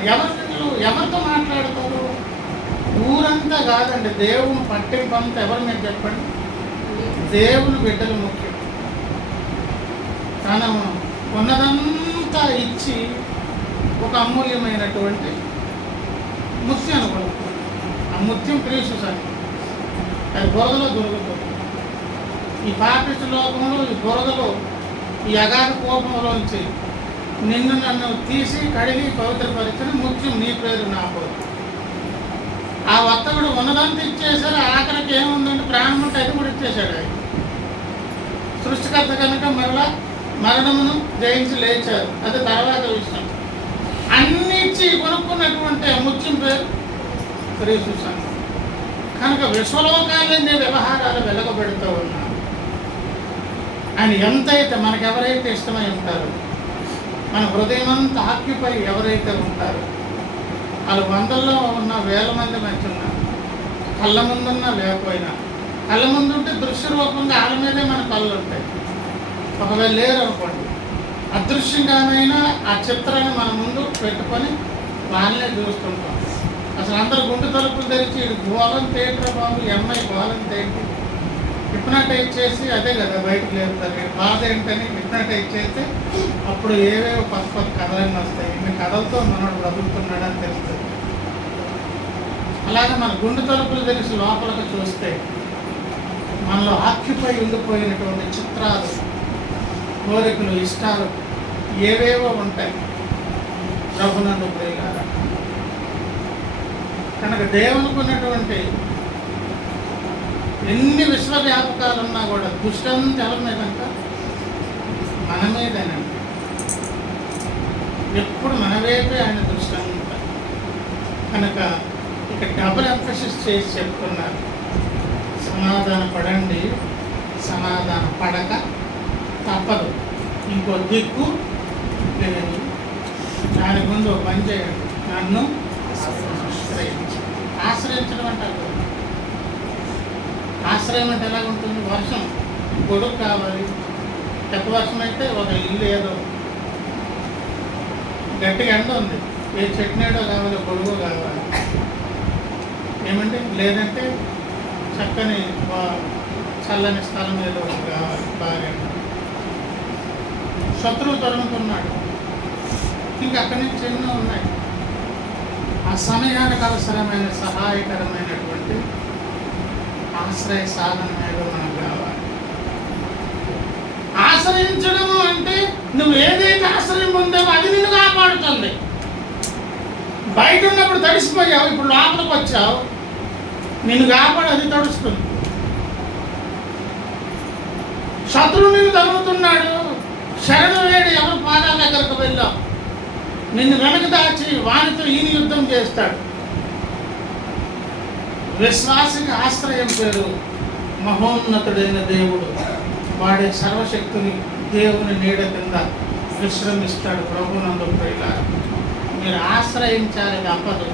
ఎవరితో మాట్లాడతారు? ఊరంతా కాదండి, దేవుని పట్టింపంతా ఎవరు మీరు చెప్పండి? దేవుని బిడ్డలు ముఖ్యం. తను ఉన్నదంతా ఇచ్చి ఒక అమూల్యమైనటువంటి ముత్యం కొనుక్కోండి. ఆ ముత్యం ప్రీషియస్ అని, అది బురదలో దొరుకుతుంది. ఈ పాపిష్టి లోకంలో, ఈ బురదలో, ఈ అగాధ కోపంలోంచి నిన్ను నన్ను తీసి కడిగి పవిత్రపరిచిన ముత్యం నీ పేరు నా పేరు. ఆ వర్తకుడు ఉన్నదంతా ఇచ్చేసారు, ఆఖరికి ఏముందంటే ప్రాణం ఉంటే అది కూడా ఇచ్చేశాడు. ఆయన సృష్టికర్త కనుక మరలా మరణమును జయించి లేచారు, అది తర్వాత విషయం. అన్ని ఇచ్చి కొనుక్కున్నటువంటి ముత్యం పేరు క్రీస్తు. కనుక విశ్వలోకాలన్నీ వ్యవహారాలు వెలగబెడుతూ ఉన్నారు. ఆయన ఎంతైతే మనకెవరైతే ఇష్టమై ఉంటారో, మన హృదయం అంతా ఆక్యుపై ఎవరైతే ఉంటారో, వాళ్ళు వందల్లో ఉన్న వేల మంది మంచి ఉన్నారు, కళ్ళ ముందున్నా లేకపోయినా, కళ్ళ ముందు ఉంటే దృశ్య రూపంగా వాళ్ళ మీదే మన కళ్ళు ఉంటాయి. ఒకవేళ లేరు అనుకోండి, అదృశ్యంగానైనా ఆ చిత్రాన్ని మన ముందు పెట్టుకొని వాళ్ళనే చూస్తుంటాం. అసలు అందరు గుండు తలుపులు తెరిచి గోళం తేట్రా బాబు, ఎంఐ గోళం తేంటి హిప్నటైజ్ చేసి అదే కదా బయటకు లేపుతారు. బాధ ఏంటని హిప్నటైజ్ చేస్తే అప్పుడు ఏవేవో కొత్త కొత్త కథలన్నీ వస్తాయి. ఇన్ని కథలతో మనోడు బ్రతుకుతున్నాడని తెలుస్తుంది. అలాగే మన గుండు తలుపులు తెలిసి లోపలికి చూస్తే మనలో ఆక్యుపై ఉండిపోయినటువంటి చిత్రాలు, కోరికలు, ఇష్టాలు ఏవేవో ఉంటాయి. ప్రభునందు ప్రియులారా, కనుక దేవునికి ఉన్నటువంటి ఎన్ని విశ్వవ్యాపకాలు ఉన్నా కూడా దుష్టంతా ఎవరి మీదంట? మన మీదేనండి. ఎప్పుడు మన వైపే ఆయన దృష్టంతా. కనుక ఇక డబుల్ ఎంఫసిస్ చేసి చెప్తున్నారు, సమాధాన పడండి, సమాధాన పడక తప్పదు, ఇంకో దిక్కు లేదు. దాని ముందు ఒక పని చేయండి, నన్ను ఆశ్రయించు. ఆశ్రయించడం అంటారు. ఆశ్రయం అంటే ఎలా ఉంటుంది? వర్షం, గొడుగు కావాలి. పెద్ద వర్షం అయితే ఒక ఇల్లు ఏదో, గట్టిగా ఎండ ఉంది, ఏ చెట్నేడో కావాలి, గొడుగు కావాలి. ఏమంటే లేదంటే చక్కని చల్లని స్థలం ఏదో కావాలి. బాగా శత్రువు తరుముతున్నాడు, ఇంకా అక్కడి నుంచి ఎన్నో ఉన్నాయి. ఆ సమయానికి అవసరమైన సహాయకరమైనటువంటి ఆశ్రయ సాధనం ఏదో మనకు కావాలి. ఆశ్రయించడము అంటే నువ్వు ఏదైతే ఆశ్రయం పొందావో అది నిన్ను కాపాడుతుంది. బయట ఉన్నప్పుడు తడిసిపోయావు, ఇప్పుడు లోపలికి వచ్చావు, నిన్ను కాపాడు, అది తడుస్తుంది. శత్రువు నిన్ను తగులుతున్నాడు, శరణు వేడి ఎవరు పాదాల దగ్గరకు వెళ్ళావు, నిన్ను వెనక దాచి వానితో ఈయన యుద్ధం చేస్తాడు. విశ్వాసికి ఆశ్రయం పేరు మహోన్నతుడైన దేవుడు. వాడే సర్వశక్తిని దేవుని నీడ కింద విశ్రమిస్తాడు. ప్రభునందు ప్రియులారా, మీరు ఆశ్రయించాలి, తప్పదు.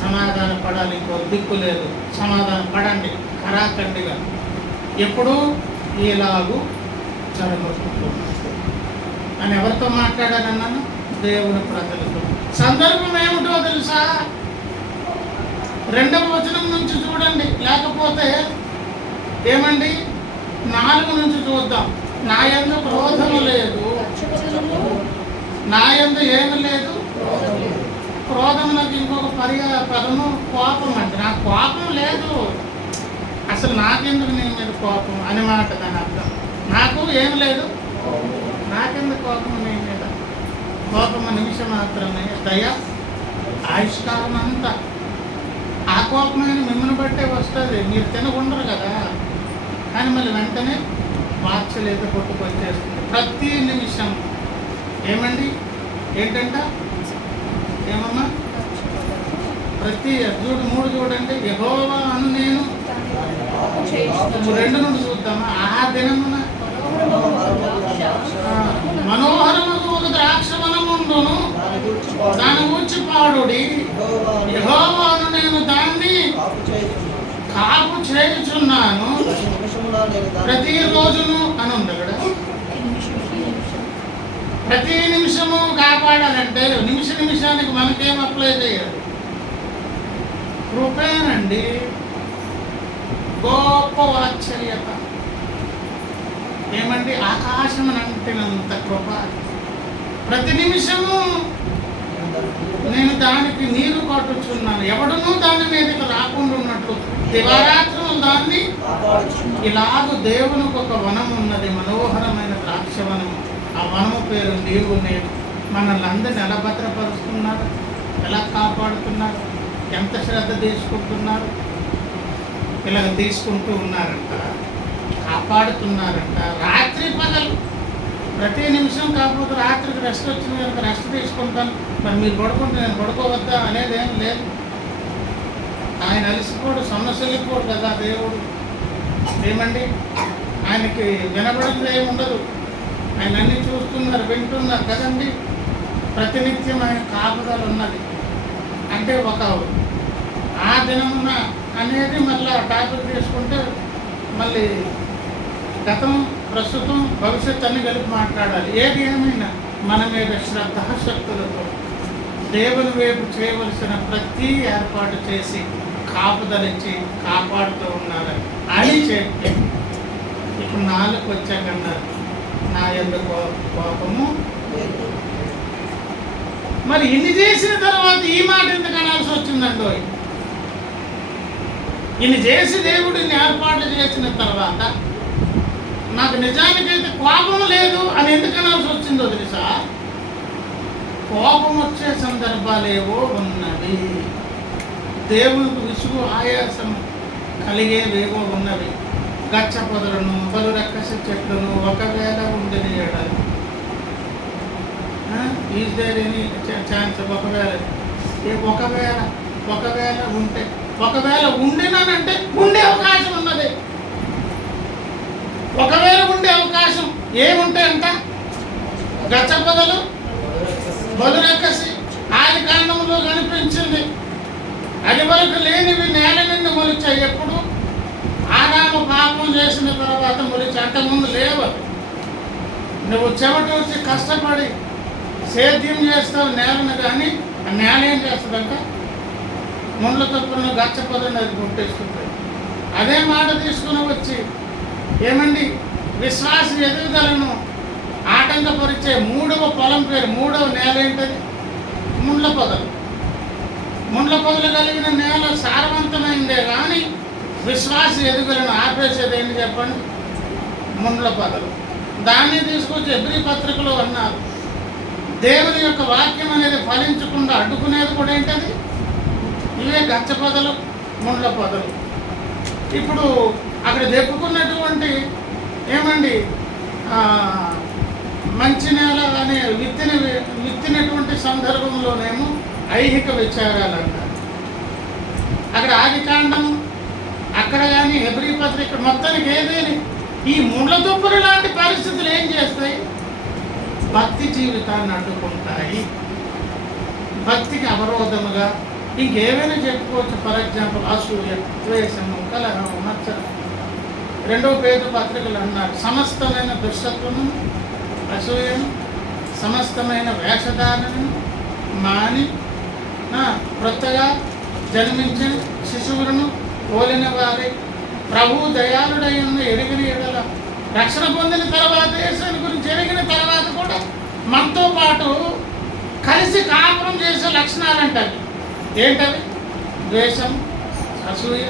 సమాధాన పడాలి, ఇంకో దిక్కు లేదు. సమాధాన పడండి ఖరాఖండిగా. ఎప్పుడు ఇలాగూ జరగబోతుంది అని ఎవరితో మాట్లాడానన్నాను? దేవుని ప్రజలతో. సందర్భం ఏమిటో తెలుసా? 2వ వచనం నుంచి చూడండి, లేకపోతే ఏమండి 4 నుంచి చూద్దాం. నా యందు క్రోధము లేదు, నా యందు ఏమి లేదు, క్రోధం. నాకు ఇంకొక పదము కోపం అంటే, నాకు కోపం లేదు, అసలు నాకెందుకు నీ మీద కోపం అని మాట దాని అర్థం. నాకు ఏం లేదు, నాకెందుకు కోపం నీ మీద? కోపము నిమిషం మాత్రమే, దయ ఆయుష్కాలం అంతా. ఆ కోపమైన మిమ్మల్ని బట్టే వస్తుంది, మీరు తినకుండరు కదా. కానీ మళ్ళీ వెంటనే వాత్సల్యత కొట్టుకొచ్చేస్తుంది ప్రతి నిమిషం. ఏమండి ఏంటంట? ఏమమ్మా? ప్రతి 3 చూడండి. యెహోవా అను నేను 2 నుండి చూద్దామా? ఆ దినమున మనోహరముకు ఒక ద్రాక్షవనముండును, దాని ఊచి పాడుడి. యెహోవాను నేను దాన్ని కాపు చేయుచున్నాను ప్రతి రోజును అని ఉంది అక్కడ. ప్రతి నిమిషము కాపాడాలంటే నిమిషానికి మనకేం అప్లై చేయాలి? కృపేనండి, గొప్ప వాత్సల్యత. ఏమండి? ఆకాశమునంటినంత కృప. ప్రతి నిమిషము నేను దానికి నీరు కొట్టుచున్నాను, ఎవడనూ దాని మీదకి రాకుండా ఉన్నట్లు దివారాత్రులు దాన్ని. ఇలాగూ దేవునికి ఒక వనం ఉన్నది, మనోహరమైన ద్రాక్షవనం. ఆ వనము పేరు నీవు నేను. మనల్ని అందరిని ఎలా భద్రపరుస్తున్నారు, ఎలా కాపాడుతున్నారు, ఎంత శ్రద్ధ తీసుకుంటున్నారు. ఇలాగ తీసుకుంటూ ఉన్నారంట, కాపాడుతున్నారంట. రాత్రి పగలు ప్రతి నిమిషం. కాకపోతే రాత్రికి రెస్ట్ వచ్చిన కనుక రెస్ట్ తీసుకుంటాను, మరి మీరు పడుకుంటే నేను పడుకోవద్దా అనేది ఏం లేదు. ఆయన అలసిపోడు, సొన్నసెల్లిపోడు కదా దేవుడు. ఏమండి? ఆయనకి వినబడింది ఏమి ఉండదు. ఆయన అన్నీ చూస్తున్నారు, వింటున్నారు కదండి. ప్రతినిత్యం ఆయన కాపుదల ఉన్నది. అంటే ఒక ఆ దినమున అనేది మళ్ళీ టాపిక్ తీసుకుంటే మళ్ళీ గతం, ప్రస్తుతం, భవిష్యత్తు అన్ని కలిపి మాట్లాడాలి. ఏది ఏమైనా మన మీద శ్రద్ధాశక్తులతో దేవుని వైపు చేయవలసిన ప్రతి ఏర్పాటు చేసి కాపుదలిచ్చి కాపాడుతూ ఉన్నారు అని చెప్పి ఇప్పుడు 4 వచ్చాకన్నారు, నా యందు కోపము. మరి ఇన్ని చేసిన తర్వాత ఈ మాట ఎందుకు అనాల్సి వచ్చిందండో? ఇన్ని చేసి దేవుడు ఇన్ని ఏర్పాట్లు చేసిన తర్వాత నాకు నిజానికైతే కోపం లేదు అని ఎందుకు అనాల్సి వచ్చిందో తెలుసా? కోపం వచ్చే సందర్భాలేవో ఉన్నవి. దేవునికి విసుగు, ఆయాసం కలిగేవేవో ఉన్నవి. గచ్చ పొదలను పలు రక్కసి చెట్లను ఒకవేళ ఉండని ఏడాది. Is there any chance? ఒకవేళ ఉంటే, ఒకవేళ ఉండినానంటే ఉండే అవకాశం ఉన్నది. ఒకవేళ ఉండే అవకాశం ఏముంటే అంట? గచ్చ పొదలు, బలురక్కసి ఆది కాండంలో కనిపించింది. అది వరకు లేనివి నేల నుండి మొలిచాయి. ఎప్పుడు? ఆదాము పాపం చేసిన తర్వాత మొలిచి, అంతకుముందు లేవు. నువ్వు చెమట వచ్చి కష్టపడి సేద్యం చేస్తావు నేలను, కానీ ఆ నేల ఏం చేస్తుందంట? ముండ్ల తప్పున గచ్చ పొదలను అది పుట్టేస్తుంది. అదే మాట తీసుకుని వచ్చి ఏమండి విశ్వాస ఎదుగుదలను ఆటంకపరిచే మూడవ పొలం పేరు, మూడవ నేల ఏంటది? ముండ్ల పొదలు. ముండ్ల పొదలు కలిగిన నేల సారవంతమైందే కానీ విశ్వాస ఎదుగుదలను ఆపేసేది ఏంటి చెప్పండి? ముండ్ల పొదలు. దాన్ని తీసుకొచ్చి హెబ్రీ పత్రికలో అన్నారు, దేవుని యొక్క వాక్యం అనేది ఫలించకుండా అడ్డుకునేది కూడా ఏంటది? ఇవే గచ్చ పొదలు, ముండ్ల పొదలు. ఇప్పుడు అక్కడ చెప్పుకున్నటువంటి ఏమండి మంచి నేల అనే విత్తినటువంటి సందర్భంలోనేమో ఐహిక విచారాలు అంటారు. అక్కడ ఆది కాండం, అక్కడ కానీ హెబ్రీ పత్రిక, మొత్తానికి ఏదేని ఈ ముండ్ల దుబ్బులు లాంటి పరిస్థితులు ఏం చేస్తాయి? భక్తి జీవితాన్ని అడ్డుకుంటాయి. భక్తికి అవరోధముగా ఇంకేమైనా చెప్పుకోవచ్చు. ఫర్ ఎగ్జాంపుల్ అసూయ, ద్వేషము, కలహం, మత్సరం. 2వ పేతురు పత్రికలు అన్నారు, సమస్తమైన దుష్టత్వము, అసూయను, సమస్తమైన వేషధారణను మాని క్రొత్తగా జన్మించిన శిశువులను పోలిన వారి ప్రభు దయాళుడై ఉన్న ఎరిగిన ఎడల రక్షణ పొందిన తర్వాత, యేసుని గురించి ఎరిగిన తర్వాత కూడా మనతో పాటు కలిసి కాపురం చేసే లక్షణాలు అంటారు. ఏంటవి? ద్వేషం, అసూయ,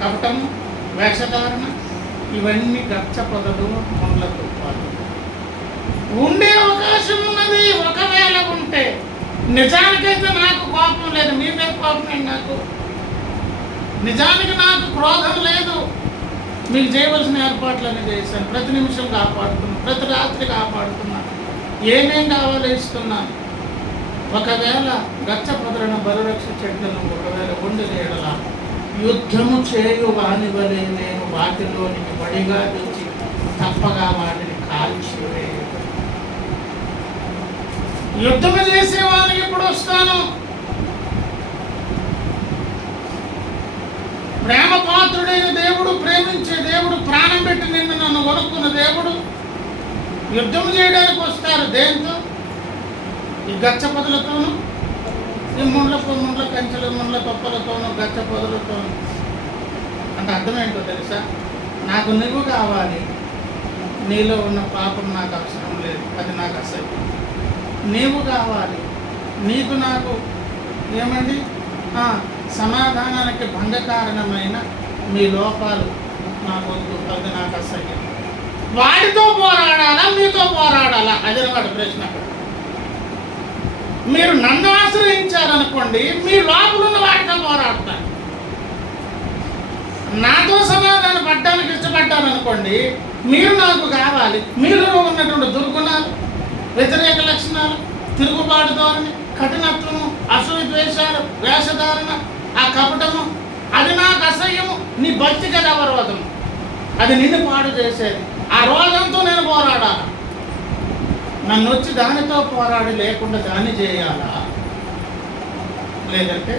కపటము, వేషధారణ. ఇవన్నీ గచ్చ పొదలు, ముండ్ల తుప్పాలు. ఉండే అవకాశం ఉన్నది ఒకవేళ ఉంటే. నిజానికైతే నాకు కోపం లేదు, మీ మీద కోపం నాకు. నిజానికి నాకు క్రోధం లేదు. మీకు చేయవలసిన ఏర్పాట్లన్నీ చేశాను. ప్రతి నిమిషం కాపాడుతున్నాను, ప్రతి రాత్రి కాపాడుతున్నాను. ఏమేం కావాలో ఇస్తున్నాను. ఒకవేళ గచ్చ పొదలను బలురక్ష చెట్లను ఒకవేళ ఉండి లేడలా యుద్ధము చేయు వాని వలె నేను వాటిలోనికి బడిగా తెచ్చి తప్పగా వాటిని కాల్చివే. యుద్ధము చేసేవానికి ఇప్పుడు వస్తాను. ప్రేమ పాత్రుడైన దేవుడు, ప్రేమించే దేవుడు, ప్రాణం పెట్టి నిన్ను నన్ను కొనుక్కున్న దేవుడు యుద్ధం చేయడానికి వస్తారు. దేంతో? ఈ గచ్చ పొదలతోనూ, ఈ ముండ్ల కంచెలు, ముండ్ల తొప్పలతోనూ, గచ్చ పొదలతోనూ. అంటే అర్థమేంటో తెలుసా? నాకు నువ్వు కావాలి. నీలో ఉన్న పాపం నాకు అవసరం లేదు, అది నాకు అసహ్యం. నీవు కావాలి. నీకు నాకు ఏమండి సమాధానానికి భంగకారణమైన మీ లోపాలు నాకు వద్దు, అది నాకు అసహ్యం. వాడితో పోరాడాలా, మీతో పోరాడాలా? అదనమాట ప్రశ్న. అక్కడ మీరు నన్ను ఆశ్రయించారనుకోండి, మీ లోపల ఉన్న వాటితో పోరాడతాను. నాతో సమాధానం పడ్డానికి ఇష్టపడ్డారనుకోండి, మీరు నాకు కావాలి. మీలో ఉన్నటువంటి దుర్గుణాలు, వ్యతిరేక లక్షణాలు, తిరుగుబాటు ధోరణి, కఠినత్వము, అసూయ, ద్వేషాలు, వేషధారణ, ఆ కపటము, అది నాకు అసహ్యము. నీ భక్తికి అది అవరోధము. అది నిన్ను పాడు చేసేది. ఆ రోగంతో నేను పోరాడాలి. నన్ను వచ్చి దానితో పోరాడి లేకుండా దాన్ని చేయాలా? లేదంటే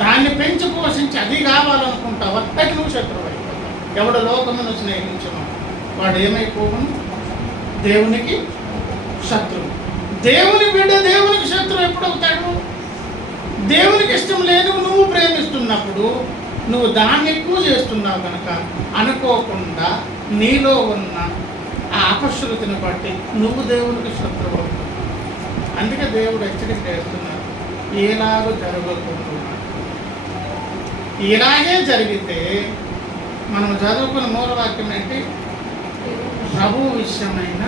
దాన్ని పెంచి పోషించి అది కావాలనుకుంటావా? అయితే నువ్వు శత్రువు అయిపోతావు. ఎవడు లోకమును స్నేహించను వాడు ఏమైపోవును? దేవునికి శత్రువు. దేవుని బిడ్డ దేవునికి శత్రువు ఎప్పుడవుతాడు? దేవునికి ఇష్టం లేదు నువ్వు ప్రేమిస్తున్నప్పుడు నువ్వు దాన్ని ఎక్కువ చేస్తున్నావు కనుక అనుకోకుండా నీలో ఉన్న ఆ అపశృతిని బట్టి నువ్వు దేవునికి శత్రువు అవుతావు. అందుకే దేవుడు హెచ్చరిక చేస్తున్నాడు, ఏలాగో జరగకుంటున్నాడు. ఇలాగే జరిగితే మనం చదువుకున్న మూలవాక్యం ఏంటి? ప్రభు విషయమైన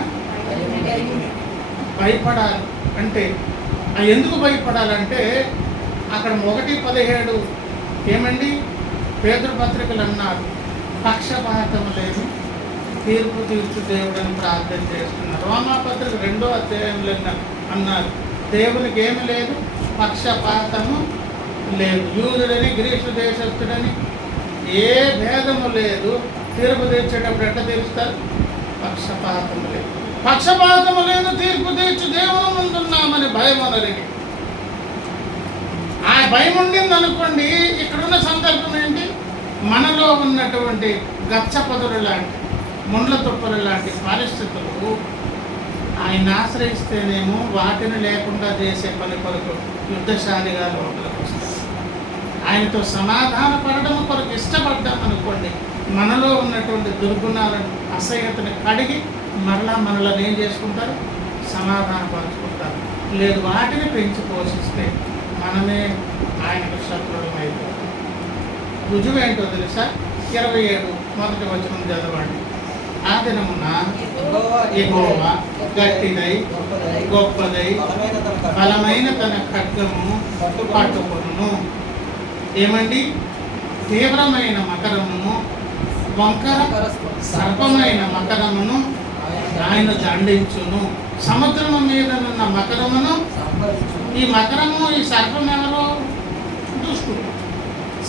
భయపడాలి. అంటే ఎందుకు భయపడాలంటే అక్కడ 1:17 ఏమండి? పేతురు పత్రికలు అన్నారు, పక్షపాతం లేదు, తీర్పు తీర్చు దేవుడని ప్రార్థన చేస్తున్నారు. రోమాపత్రిక 2వ అధ్యాయంలో అన్నారు, దేవునికి ఏమి లేదు, పక్షపాతము లేదు, యూదుడని గ్రీసు దేశస్థుడని ఏ భేదము లేదు, తీర్పు తీర్చేటప్పుడు ఎట్లా తీరుస్తారు? పక్షపాతము లేదు. పక్షపాతము లేదు, తీర్పు తీర్చు దేవుని ముందున్నామని భయం అనరిగి. ఆ భయం ఉండింది అనుకోండి, ఇక్కడున్న సందర్భం ఏంటి? మనలో ఉన్నటువంటి గచ్చపదులు లాంటి, ముండ్ల తుప్పలు లాంటి పరిస్థితులు ఆయన ఆశ్రయిస్తేనేమో వాటిని లేకుండా చేసే పని కొరకు యుద్ధశాలిగా లోపలికి వస్తారు. ఆయనతో సమాధాన పడడం కొరకు ఇష్టపడ్డామనుకోండి, మనలో ఉన్నటువంటి దుర్గుణాలను, అసహ్యతను కడిగి మనలను ఏం చేసుకుంటారు? సమాధానపరుచుకుంటారు. లేదు, వాటిని పెంచి పోషిస్తే మనమే ఆయనకు శత్రువులం అయిపోతాం. రుజువు ఏంటో తెలుసా? 27 మొదటి వచనం చదవండి. ఆ దినమున యెహోవా గట్టిదై గొప్పదై బలమైన తన ఖడ్గము పట్టుకొనును. ఏమండి? తీవ్రమైన మకరమును, వంకర సర్పమైన మకరమును ఆయన దండించును. సముద్రము మీద ఉన్న మకరమును, ఈ మకరము, ఈ సర్పం ఎవరు? దుష్టుడు.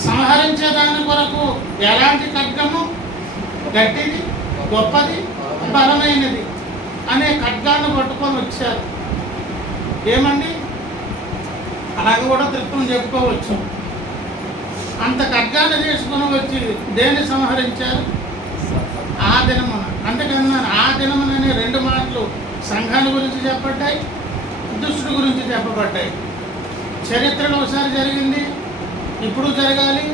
సంహరించే దాని కొరకు ఎలాంటి ఖడ్గము? గట్టిది, గొప్పది, బలమైనది అనే ఖడ్గాన్ని పట్టుకొని వచ్చారు. ఏమండి? అలాగ కూడా తృప్తం చెప్పుకోవచ్చు. అంత ఖడ్గాన్ని తీసుకుని వచ్చి దేన్ని సంహరించారు? ఆ దినమున. అంతకన్నాను, ఆ దినముననే 2 మాటలు సంఘాన్ని గురించి చెప్పబడ్డాయి, దుష్టుడి గురించి చెప్పబడ్డాయి. చరిత్రలో ఒకసారి జరిగింది, ఇప్పుడు జరగాలి,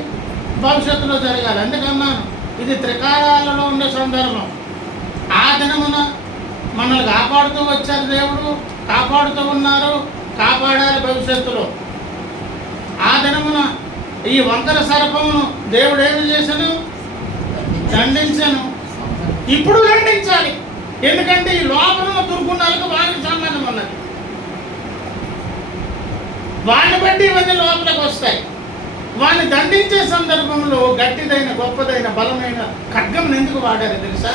భవిష్యత్తులో జరగాలి. అందుకన్నాను, ఇది త్రికాలాలలో ఉండే సందర్భం. ఆ దినమున మనల్ని కాపాడుతూ వచ్చారు దేవుడు, కాపాడుతూ ఉన్నారు, కాపాడాలి భవిష్యత్తులో. ఆ దినమున ఈ వంకర సర్పమును దేవుడు ఏమి చేశాను? దండించాను. ఇప్పుడు దండించాలి. ఎందుకంటే ఈ లోపల ఉన్న దుర్గుణాలకు వారికి సంబంధం ఉన్నది. వాడిని బట్టి ఇవన్నీ లోపలికి వస్తాయి. వాడిని దండించే సందర్భంలో గట్టిదైన, గొప్పదైన, బలమైన ఖడ్గం ఎందుకు వాడారు తెలుసా?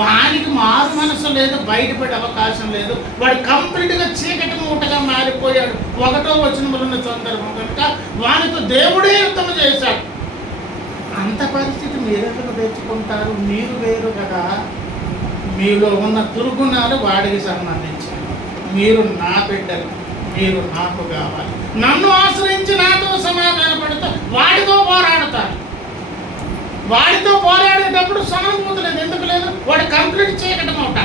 వానికి మారు మనసు లేదు, బయటపడే అవకాశం లేదు. వాడు కంప్లీట్గా చీకటి మూటగా మారిపోయాడు. 1వ వచనంలో ఉన్న సందర్భం కనుక వానితో దేవుడే యుద్ధం చేశాడు. అంత పరిస్థితి మీరెందుకు తెచ్చుకుంటారు? మీరు వేరు కదా. మీలో ఉన్న దుర్గుణాలు వాడికి సంబంధించినవి. మీరు నా బిడ్డలు, మీరు నాకు కావాలి. నన్ను ఆశ్రయించి నాతో సమాధాన పడుతూ వాడితో పోరాడతారు. వాడితో పోరాడేటప్పుడు సానుభూతి లేదు. ఎందుకు లేదు? వాడు కంప్లీట్ చీకటి మూట.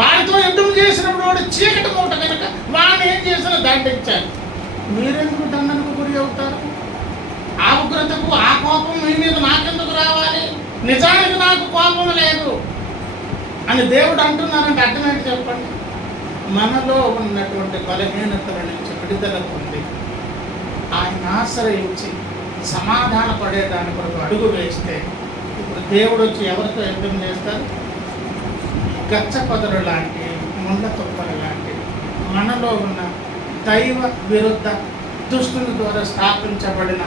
వాడితో యుద్ధం చేసినప్పుడు వాడు చీకటి మూట కనుక వాడిని ఏం చేసినా దండించారు. మీరెందుకు దండనకు గురి అవుతారు? ఆ ఉగ్రతకు, ఆ కోపం మీ మీద నాకెందుకు రావాలి? నిజానికి నాకు కోపం లేదు అని దేవుడు అంటున్నారంటే అర్థం ఏంటి చెప్పండి? మనలో ఉన్నటువంటి బలహీనతల నుంచి విడుదల పొంది ఆయన ఆశ్రయించి సమాధాన పడేదాని కొరకు అడుగు వేస్తే ఇప్పుడు దేవుడు వచ్చి ఎవరితో యుద్ధం చేస్తారు? గచ్చపదరు లాంటి, ముండ్ల తుప్పలు లాంటి మనలో ఉన్న దైవ విరుద్ధ దుష్టుని ద్వారా స్థాపించబడిన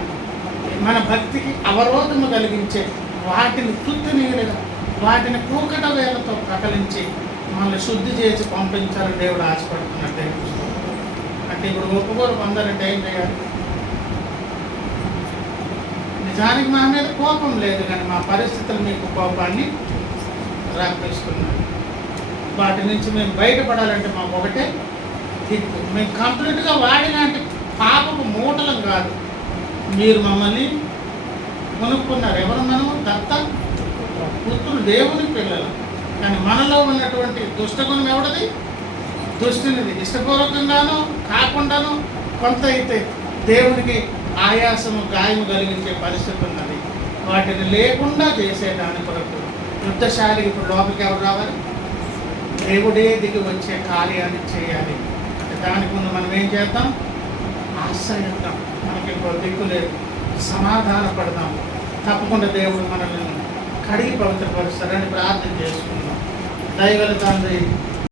మన భక్తికి అవరోధము కలిగించే వాటిని తుత్తునీయులుగా, వాటిని పూకట వేలతో ప్రకలించి మనల్ని శుద్ధి చేసి పంపించాలని దేవుడు ఆశపడుతున్నట్టు. అంటే ఇప్పుడు ఒప్పుకోరు పొందాలంటే ఏం చేయాలి? నిజానికి మా మీద కోపం లేదు, కానీ మా పరిస్థితులు మీకు కోపాన్ని రప్పిస్తున్నాయి. వాటి నుంచి మేము బయటపడాలంటే మాకు ఒకటే దిక్కు. మేము కంప్లీట్గా వాడిలాంటి పాపపు మూటలం కాదు. మీరు మమ్మల్ని కొనుక్కున్నారు. ఎవరు? మనము దత్త పుత్రులు, దేవుని పిల్లలు. కానీ మనలో ఉన్నటువంటి దుష్టగుణం ఎవరిది? దుష్టునిది. ఇష్టపూర్వకంగానూ కాకుండాను కొంత అయితే దేవునికి ఆయాసము, గాయము కలిగించే పరిస్థితి ఉన్నది. వాటిని లేకుండా చేసేదాని కొరకు యుద్ధశాలికి ఇప్పుడు లోపలికి ఎవరు రావాలి? దేవుడే దిగి వచ్చే కార్యాన్ని చేయాలి. అంటే దానికి ముందు మనం ఏం చేద్దాం? ఆశ్రయిద్దాం. మనకి ఇంకో దిక్కు లేదు, సమాధాన పడదాం. తప్పకుండా దేవుడు మనల్ని కడిగి పవిత్రపరుస్తారని ప్రార్థన చేసుకుందాం. దయగల తండ్రి,